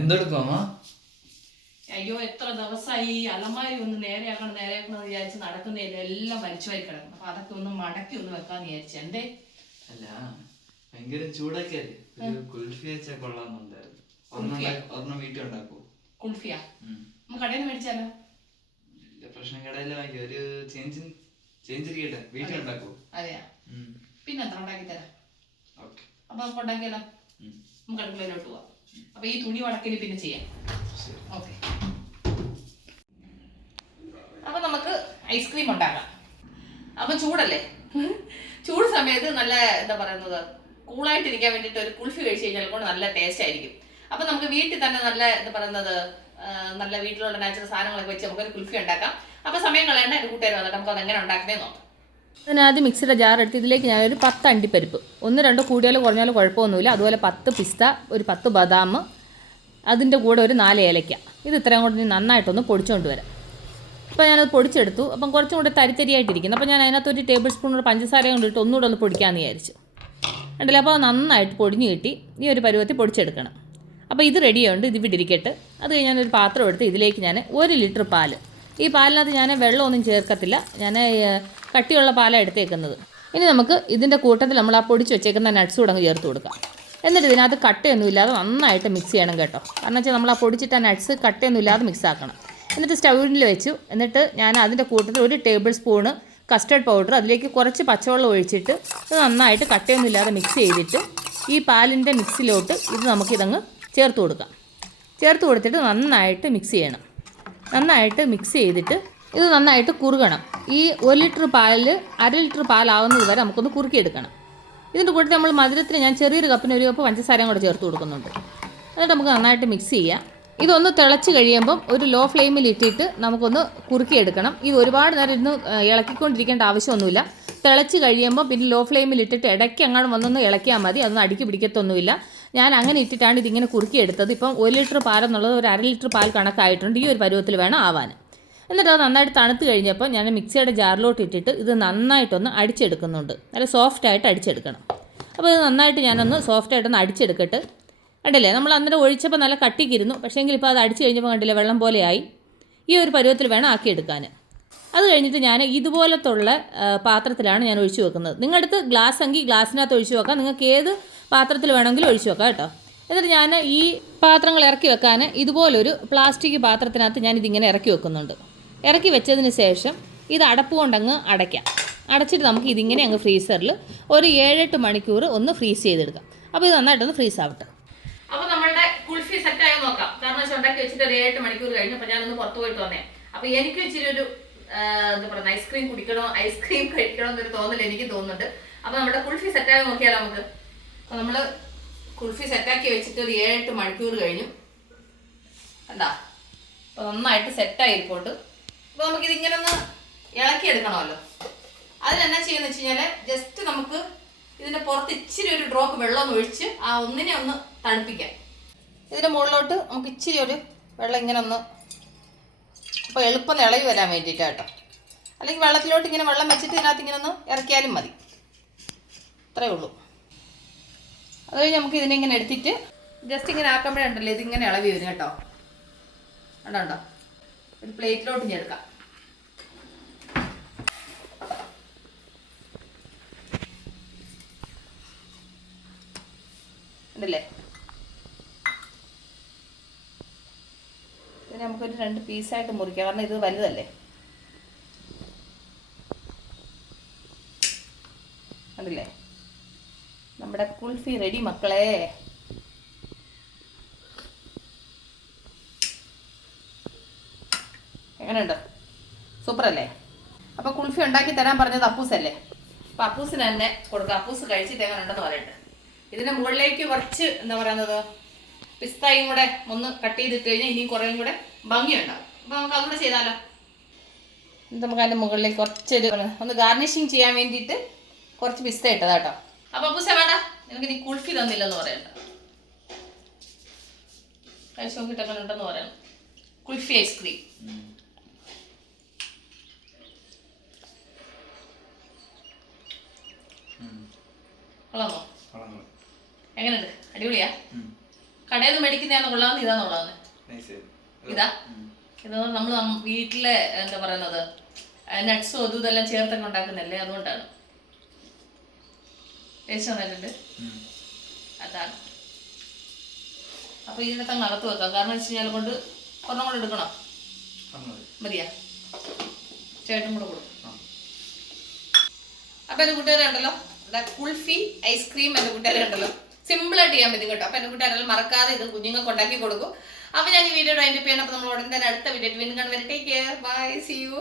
എന്തെടുക്കുവാ? അയ്യോ, എത്ര ദിവസമായി അലമാരി ഒന്ന് നേരെയാക്കണം നേരെയാക്കണം വിചാരിച്ച് നടക്കുന്നില്ല, എല്ലാം വലിച്ചുവാരി കിടക്കണം. അപ്പൊ അതൊക്കെ ഒന്ന് മടക്കി ഒന്ന് വെക്കാന്ന് വിചാരിച്ചു. എന്തേ? അല്ല, ഭയങ്കര ചൂടൊക്കെ അല്ലേ, ഒരു കുൽഫി വെച്ചാൽ കൊള്ളാമെന്നുണ്ടായിരുന്നു. ഒരെണ്ണം വീട്ടിൽ ഉണ്ടാക്കൂ. കുൽഫിയാ? നമുക്ക് കടയിൽ നിന്ന് മേടിച്ചാലോ? പ്രശ്നം കടയിൽ വാങ്ങി ഒരു ചേഞ്ച് ചെയ്യട്ടെ, വീട്ടിൽ ഉണ്ടാക്കൂ. അതെയാ? പിന്നെന്താ, ഉണ്ടാക്കി തരാം. അപ്പൊ നമുക്ക് ഉണ്ടാക്കിയാലോ? നമുക്ക് അടുക്കളയിലോട്ട് പോവാം. അപ്പൊ ഈ തുണി വടക്കിന് പിന്നെ ചെയ്യാം. ഓക്കെ. അപ്പൊ നമുക്ക് ഐസ്ക്രീം ഉണ്ടാക്കാം. അപ്പൊ ചൂടല്ലേ, ചൂട് സമയത്ത് നല്ല എന്താ പറയുന്നത്, കൂളായിട്ടിരിക്കാൻ വേണ്ടിയിട്ട് ഒരു കുൽഫി കഴിച്ച് കഴിഞ്ഞാൽ കൊണ്ട് നല്ല ടേസ്റ്റ് ആയിരിക്കും. അപ്പൊ നമുക്ക് വീട്ടിൽ തന്നെ നല്ല എന്താ പറയുന്നത്, നല്ല വീട്ടിലുള്ള നാച്ചുറൽ സാധനങ്ങളൊക്കെ വെച്ച് നമുക്കൊരു കുൽഫി ഉണ്ടാക്കാം. അപ്പൊ സമയം കളയേണ്ട, എൻ്റെ കൂട്ടുകാർ വന്നിട്ട് നമുക്ക് അതെങ്ങനെ ഉണ്ടാക്കുന്നേ നോക്കാം. അതിനാദ്യം മിക്സിയുടെ ജാർ എടുത്ത് ഇതിലേക്ക് ഞാനൊരു 10 അണ്ടിപ്പരിപ്പ്, 1-2 കൂടിയാലോ കുറഞ്ഞാലോ കുഴപ്പമൊന്നുമില്ല, അതുപോലെ 10 പിസ്ത, ഒരു 10 ബദാം, അതിൻ്റെ കൂടെ ഒരു 4 ഏലയ്ക്ക, ഇത് ഇത്രയും കൂടെ നന്നായിട്ടൊന്ന് പൊടിച്ചുകൊണ്ട് വരാം. അപ്പോൾ ഞാനത് പൊടിച്ചെടുത്തു. അപ്പം കുറച്ചും കൂടെ തരിത്തരിയായിട്ടിരിക്കുന്നു. അപ്പോൾ ഞാൻ അതിനകത്ത് ഒരു ടേബിൾ സ്പൂൺ പഞ്ചസാര കൊണ്ടിട്ട് ഒന്നുകൂടെ ഒന്ന് പൊടിക്കാമെന്ന് വിചാരിച്ചു. ഉണ്ടല്ലോ, അപ്പോൾ നന്നായിട്ട് പൊടിഞ്ഞ് കിട്ടി. ഈ ഒരു പരുവത്തിൽ പൊടിച്ചെടുക്കണം. അപ്പോൾ ഇത് റെഡിയുണ്ട്, ഇത് ഇവിടെ ഇരിക്കട്ടെ. അത് കഴിഞ്ഞ് ഞാനൊരു പാത്രം എടുത്ത് ഇതിലേക്ക് ഞാൻ 1 ലിറ്റർ പാൽ, ഈ പാലിനകത്ത് ഞാൻ വെള്ളമൊന്നും ചേർക്കത്തില്ല, ഞാൻ കട്ടിയുള്ള പാലാണ് എടുത്തേക്കുന്നത്. ഇനി നമുക്ക് ഇതിൻ്റെ കൂട്ടത്തിൽ നമ്മൾ ആ പൊടിച്ച് വെച്ചേക്കുന്ന നട്ട്സ് കൂടെ അങ്ങ് ചേർത്ത് കൊടുക്കാം. എന്നിട്ട് ഇതിനകത്ത് കട്ടയൊന്നും ഇല്ലാതെ നന്നായിട്ട് മിക്സ് ചെയ്യണം കേട്ടോ. കാരണം വെച്ചാൽ നമ്മൾ ആ പൊടിച്ചിട്ട് ആ നട്ട്സ് കട്ടയൊന്നും ഇല്ലാതെ മിക്സ് ആക്കണം. എന്നിട്ട് സ്റ്റൗവിൽ വെച്ചു. എന്നിട്ട് ഞാൻ അതിൻ്റെ കൂട്ടത്തിൽ 1 ടേബിൾ സ്പൂണ് കസ്റ്റർഡ് പൗഡർ, അതിലേക്ക് കുറച്ച് പച്ചവെള്ളം ഒഴിച്ചിട്ട് ഇത് നന്നായിട്ട് കട്ടയൊന്നും ഇല്ലാതെ മിക്സ് ചെയ്തിട്ട് ഈ പാലിൻ്റെ മിക്സിലോട്ട് ഇത് നമുക്കിതങ്ങ് ചേർത്ത് കൊടുക്കാം. ചേർത്ത് കൊടുത്തിട്ട് നന്നായിട്ട് മിക്സ് ചെയ്യണം. നന്നായിട്ട് മിക്സ് ചെയ്തിട്ട് ഇത് നന്നായിട്ട് കുറുകണം. ഈ 1 ലിറ്റർ പാലിൽ 1/2 ലിറ്റർ പാലാവുന്നത് വരെ നമുക്കൊന്ന് കുറുക്കിയെടുക്കണം. ഇതിൻ്റെ കൂട്ടത്തിൽ നമ്മൾ മധുരത്തിന് ഞാൻ ചെറിയൊരു കപ്പിന് 1 കപ്പ് പഞ്ചസാരയും കൂടെ ചേർത്ത് കൊടുക്കുന്നുണ്ട്. എന്നിട്ട് നമുക്ക് നന്നായിട്ട് മിക്സ് ചെയ്യാം. ഇതൊന്ന് തിളച്ച് കഴിയുമ്പം ഒരു ലോ ഫ്ലെയിമിൽ ഇട്ടിട്ട് നമുക്കൊന്ന് കുറുക്കിയെടുക്കണം. ഇത് ഒരുപാട് നേരം ഇരുന്ന് ഇളക്കിക്കൊണ്ടിരിക്കേണ്ട ആവശ്യമൊന്നുമില്ല. തിളച്ച് കഴിയുമ്പോൾ പിന്നെ ലോ ഫ്ലെയിമിൽ ഇട്ടിട്ട് ഇടയ്ക്ക് അങ്ങോട്ട് വന്നൊന്ന് ഇളക്കിയാൽ മതി, അതൊന്നും അടുക്കി പിടിക്കത്തൊന്നുമില്ല. ഞാൻ അങ്ങനെ ഇട്ടിട്ടാണ് ഇതിങ്ങനെ കുറുക്കിയെടുത്തത്. ഇപ്പം 1 ലിറ്റർ പാലെന്നുള്ളത് ഒരു 1/2 ലിറ്റർ പാൽ കണക്കായിട്ടുണ്ട്. ഈ ഒരു പരുവത്തിൽ വേണം ആവാൻ. എന്നിട്ട് അത് നന്നായിട്ട് തണുത്ത് കഴിഞ്ഞപ്പോൾ ഞാൻ മിക്സിയുടെ ജാറിലോട്ട് ഇട്ടിട്ട് ഇത് നന്നായിട്ടൊന്ന് അടിച്ചെടുക്കുന്നുണ്ട്. നല്ല സോഫ്റ്റായിട്ട് അടിച്ചെടുക്കണം. അപ്പോൾ ഇത് നന്നായിട്ട് ഞാനൊന്ന് സോഫ്റ്റായിട്ടൊന്ന് അടിച്ചെടുക്കട്ടെ. കണ്ടില്ലേ, നമ്മൾ അന്നേരം ഒഴിച്ചപ്പോൾ നല്ല കട്ടിക്കിരുന്നു, പക്ഷേങ്കിൽ ഇപ്പോൾ അത് അടിച്ച് കഴിഞ്ഞപ്പോൾ കണ്ടില്ലേ വെള്ളം പോലെയായി. ഈ ഒരു പരുവത്തിൽ വേണം ആക്കിയെടുക്കാൻ. അത് കഴിഞ്ഞിട്ട് ഞാൻ ഇതുപോലത്തുള്ള പാത്രത്തിലാണ് ഞാൻ ഒഴിച്ചു വെക്കുന്നത്. നിങ്ങളുടെ അടുത്ത് ഗ്ലാസ് എങ്കിൽ ഗ്ലാസ്സിനകത്ത് ഒഴിച്ചു വെക്കാം, നിങ്ങൾക്ക് ഏത് പാത്രത്തിൽ വേണമെങ്കിലും ഒഴിച്ചു വെക്കാം കേട്ടോ. എന്നിട്ട് ഞാൻ ഈ പാത്രങ്ങൾ ഇറക്കി വെക്കാൻ ഇതുപോലൊരു പ്ലാസ്റ്റിക് പാത്രത്തിനകത്ത് ഞാനിതിങ്ങനെ ഇറക്കി വെക്കുന്നുണ്ട്. ഇറക്കി വെച്ചതിന് ശേഷം ഇത് അടപ്പ് കൊണ്ടങ്ങ് അടയ്ക്കാം. അടച്ചിട്ട് നമുക്ക് ഇതിങ്ങനെ അങ്ങ് ഫ്രീസറിൽ ഒരു 7-8 മണിക്കൂർ ഒന്ന് ഫ്രീസ് ചെയ്തെടുക്കാം. അപ്പോൾ ഇത് നന്നായിട്ടൊന്ന് ഫ്രീസ് ആവട്ടെ. അപ്പോൾ നമ്മളുടെ കുൽഫി സെറ്റായി നോക്കാം. കാരണം വെച്ചാൽ ഉണ്ടാക്കി വെച്ചിട്ട് ഒരു 7-8 മണിക്കൂർ കഴിഞ്ഞു. അപ്പോൾ ഞാനൊന്ന് പുറത്ത് പോയിട്ട് വന്നേ. അപ്പോൾ എനിക്ക് ഇച്ചിരി ഒരു എന്താ പറയുക, ഐസ്ക്രീം കുടിക്കണോ, ഐസ്ക്രീം കഴിക്കണോ എന്നൊരു തോന്നൽ എനിക്ക് തോന്നുന്നുണ്ട്. അപ്പോൾ നമ്മുടെ കുൽഫി സെറ്റായി നോക്കിയാലോ നമുക്ക്. അപ്പോൾ നമ്മൾ കുൽഫി സെറ്റാക്കി വെച്ചിട്ട് ഒരു 7-8 മണിക്കൂർ കഴിഞ്ഞു. കണ്ടാ, അപ്പോൾ നന്നായിട്ട് സെറ്റായിരിക്കുന്നുണ്ട്. അപ്പോൾ നമുക്കിതിങ്ങനെ ഒന്ന് ഇളക്കിയെടുക്കണമല്ലോ. അതിനെന്നാ ചെയ്യുന്നത് വെച്ച് കഴിഞ്ഞാൽ ജസ്റ്റ് നമുക്ക് ഇതിൻ്റെ പുറത്ത് ഇച്ചിരി ഒരു ഡ്രോപ്പ് വെള്ളം ഒന്ന് ഒഴിച്ച് ആ ഒന്നിനെ ഒന്ന് തണുപ്പിക്കാം. ഇതിൻ്റെ മുകളിലോട്ട് നമുക്ക് ഇച്ചിരി ഒരു വെള്ളം ഇങ്ങനെ ഒന്ന്, അപ്പോൾ എളുപ്പം ഇളകി വരാൻ വേണ്ടിയിട്ടാട്ടോ. അല്ലെങ്കിൽ വെള്ളത്തിലോട്ട് ഇങ്ങനെ വെള്ളം വെച്ചിട്ട് ഇതിനകത്ത് ഇങ്ങനെ ഒന്ന് ഇറക്കിയാലും മതി. അത്രയേ ഉള്ളൂ. അത് കഴിഞ്ഞ് നമുക്ക് ഇതിനെ ഇങ്ങനെ എടുത്തിട്ട് ജസ്റ്റ് ഇങ്ങനെ ആക്കുമ്പോഴുണ്ടല്ലോ ഇതിങ്ങനെ ഇളകി വരും കേട്ടോ. ഉണ്ടോ, ഒരു പ്ലേറ്റിലോട്ട് ഇനി എടുക്കാം. ഉണ്ടല്ലേ, ഇതിന് നമുക്കൊരു 2 പീസായിട്ട് മുറിക്കാം, കാരണം ഇത് വലുതല്ലേ. കണ്ടില്ലേ, നമ്മുടെ കുൽഫി റെഡി മക്കളെ. എങ്ങനെയുണ്ട്, സൂപ്പർ അല്ലേ? അപ്പോൾ കുൽഫി ഉണ്ടാക്കി തരാൻ പറഞ്ഞത് അപ്പൂസല്ലേ. അപ്പോൾ അപ്പൂസിന് തന്നെ കൊടുക്കാം. അപ്പൂസ് കഴിച്ചിട്ട് എങ്ങനെ ഉണ്ടെന്ന് പറയട്ടെ. ഇതിൻ്റെ മുകളിലേക്ക് കുറച്ച് എന്താ പറയുന്നത്, പിസ്തയും കൂടെ ഒന്ന് കട്ട് ചെയ്തിട്ട് കഴിഞ്ഞാൽ ഇനിയും കുറേയും കൂടെ ഭംഗിയുണ്ടാവും. അപ്പോൾ നമുക്ക് അതുകൂടെ ചെയ്താലോ. നമുക്ക് അതിൻ്റെ മുകളിലേക്ക് കുറച്ചൊരു ഒന്ന് ഗാർണിഷിങ് ചെയ്യാൻ വേണ്ടിയിട്ട് കുറച്ച് പിസ്ത ഇട്ടതാ കേട്ടോ. അപ്പോൾ അപ്പൂസ വേണ്ട, എനിക്ക് നീ കുൽഫി തന്നില്ലെന്ന് പറയണ്ട, കഴിച്ച് നോക്കിയിട്ടൊക്കെ ഉണ്ടെന്ന് പറയണം. കുൽഫി ഐസ്ക്രീം കൊള്ളാമോ? എങ്ങനെയുണ്ട്? അടിപൊളിയാ? കടയിൽ നിന്ന് മേടിക്കുന്നതാന്ന് കൊള്ളാന്ന് ഇതാന്ന് കൊള്ളാന്ന്? നൈസ്. ഇതാ ഇത് നമ്മൾ വീട്ടിലെ എന്താ പറയുന്നത് നട്ട്സും അതും ഇതെല്ലാം ചേർത്തൊക്കെ ഉണ്ടാക്കുന്നല്ലേ, അതുകൊണ്ടാണ് ടേസ്റ്റ് വന്നിട്ടുണ്ട്. അതാണ്. അപ്പൊ ഇതിനൊക്കെ നടത്തു വെക്കാം, കാരണം വെച്ച് കഴിഞ്ഞാൽ കൊണ്ട് ഒരെണ്ണം കൂടെ എടുക്കണം. മതിയാ? ചേട്ടും കൂടെ കൊടുക്കും. അപ്പൊ എന്റെ കൂട്ടുകാരെ ഉണ്ടല്ലോ, കുൾഫി ഐസ്ക്രീം എന്റെ കൂട്ടുകാരെ ഉണ്ടല്ലോ സിമ്പിളായിട്ട് ചെയ്യാൻ പറ്റും കേട്ടോ. അപ്പൊ എന്റെ കൂട്ടുകാരെല്ലാം മറക്കാതെ ഇത് കുഞ്ഞുങ്ങൾക്ക് ഉണ്ടാക്കി കൊടുക്കും. അപ്പൊ ഞാൻ ഈ വീഡിയോ അതിന്റെ പേര്. അപ്പൊ നമ്മൾ ഉടനെ തന്നെ അടുത്ത വീഡിയോ വീണ്ടും കാണും. Take care, bye, see U.